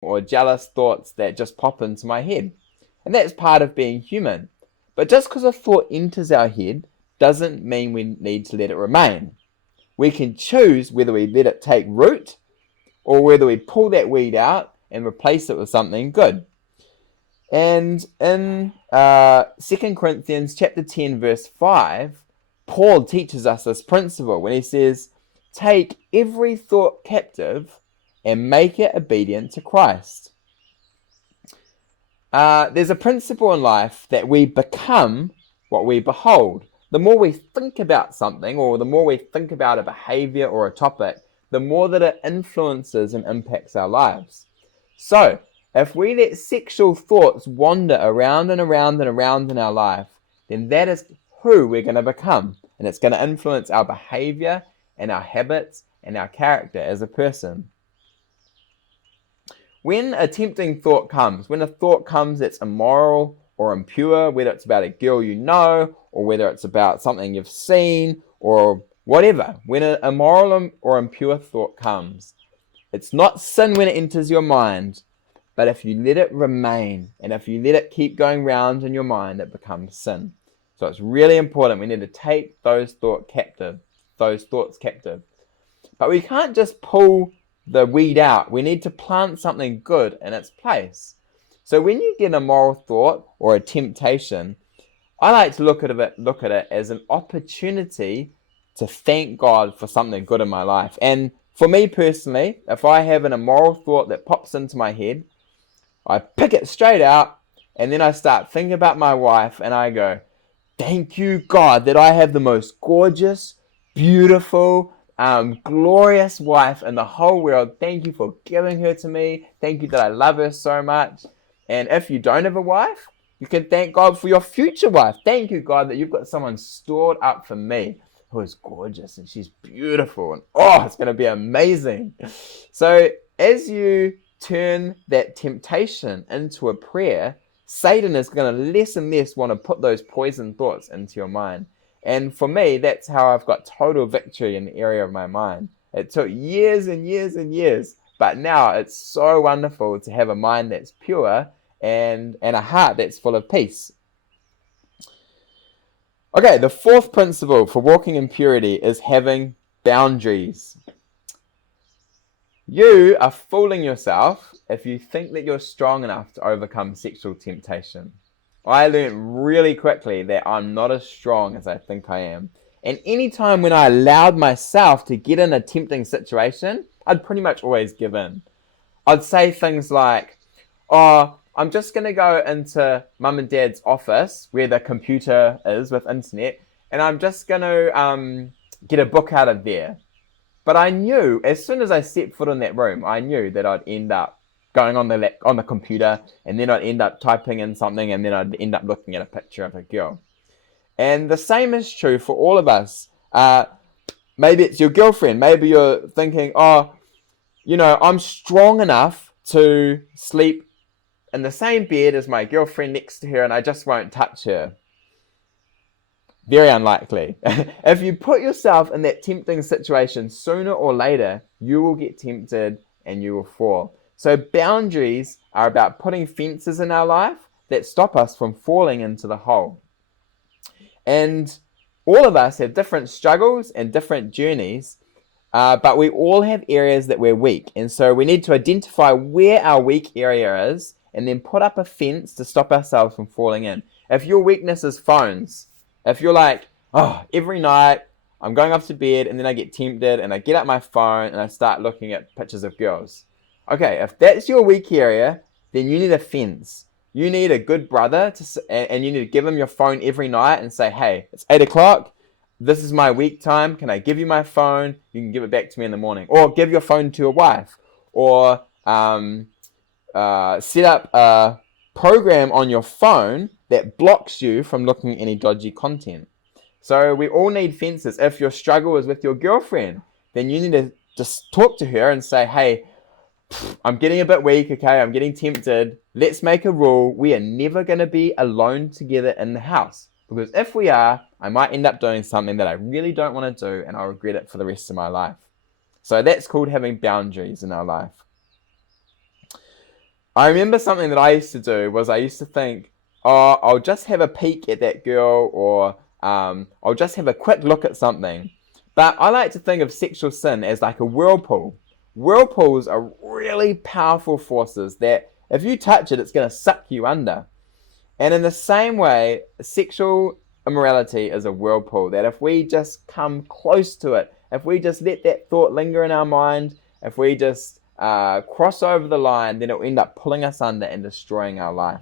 or jealous thoughts that just pop into my head. And that's part of being human. But just because a thought enters our head doesn't mean we need to let it remain. We can choose whether we let it take root or whether we pull that weed out and replace it with something good. And in 2 Corinthians chapter 10, verse 5, Paul teaches us this principle when he says, take every thought captive and make it obedient to Christ. There's a principle in life that we become what we behold. The more we think about something, or the more we think about a behavior or a topic, the more that it influences and impacts our lives. So, if we let sexual thoughts wander around and around and around in our life, then that is who we're going to become. And it's going to influence our behavior and our habits and our character as a person. When a tempting thought comes, when a thought comes that's immoral or impure, whether it's about a girl you know, or whether it's about something you've seen, or whatever, when an immoral or impure thought comes, it's not sin when it enters your mind, but if you let it remain, and if you let it keep going round in your mind, it becomes sin. So it's really important. We need to take those thoughts captive. But we can't just pull the weed out. We need to plant something good in its place. So when you get a moral thought or a temptation, I like to look at it as an opportunity to thank God for something good in my life. And for me personally, if I have an immoral thought that pops into my head, I pick it straight out, and then I start thinking about my wife, and I go, thank you, God, that I have the most gorgeous, beautiful, glorious wife in the whole world. Thank you for giving her to me. Thank you that I love her so much. And if you don't have a wife, you can thank God for your future wife. Thank you, God, that you've got someone stored up for me who is gorgeous and she's beautiful. And oh, it's going to be amazing. So as you turn that temptation into a prayer, Satan is going to less and less want to put those poison thoughts into your mind. And for me, that's how I've got total victory in the area of my mind. It took years and years and years, but now it's so wonderful to have a mind that's pure and a heart that's full of peace. Okay, the fourth principle for walking in purity is having boundaries. You are fooling yourself if you think that you're strong enough to overcome sexual temptation. I learned really quickly that I'm not as strong as I think I am. And anytime when I allowed myself to get in a tempting situation, I'd pretty much always give in. I'd say things like, oh, I'm just going to go into mum and dad's office where the computer is with internet, and I'm just going to get a book out of there. But I knew, as soon as I stepped foot in that room, I knew that I'd end up going on the computer, and then I'd end up typing in something, and then I'd end up looking at a picture of a girl. And the same is true for all of us. Maybe it's your girlfriend. Maybe you're thinking, oh, I'm strong enough to sleep in the same bed as my girlfriend next to her, and I just won't touch her. Very unlikely. If you put yourself in that tempting situation, sooner or later, you will get tempted and you will fall. So boundaries are about putting fences in our life that stop us from falling into the hole. And all of us have different struggles and different journeys, but we all have areas that we're weak. And so we need to identify where our weak area is and then put up a fence to stop ourselves from falling in. If your weakness is phones, if you're like, oh, every night I'm going off to bed and then I get tempted and I get out my phone and I start looking at pictures of girls. Okay, if that's your weak area, then you need a fence. You need a good brother and you need to give him your phone every night and say, hey, it's 8 o'clock. This is my week time. Can I give you my phone? You can give it back to me in the morning. Or give your phone to your wife. Or set up a program on your phone that blocks you from looking at any dodgy content. So we all need fences. If your struggle is with your girlfriend, then you need to just talk to her and say, hey, I'm getting a bit weak, okay? I'm getting tempted. Let's make a rule. We are never going to be alone together in the house. Because if we are, I might end up doing something that I really don't want to do and I'll regret it for the rest of my life. So that's called having boundaries in our life. I remember something that I used to do was I used to think, oh, I'll just have a peek at that girl, or I'll just have a quick look at something. But I like to think of sexual sin as like a whirlpool. Whirlpools are really powerful forces that if you touch it, it's going to suck you under. And in the same way, sexual immorality is a whirlpool that if we just come close to it, if we just let that thought linger in our mind, if we just cross over the line, then it will end up pulling us under and destroying our life.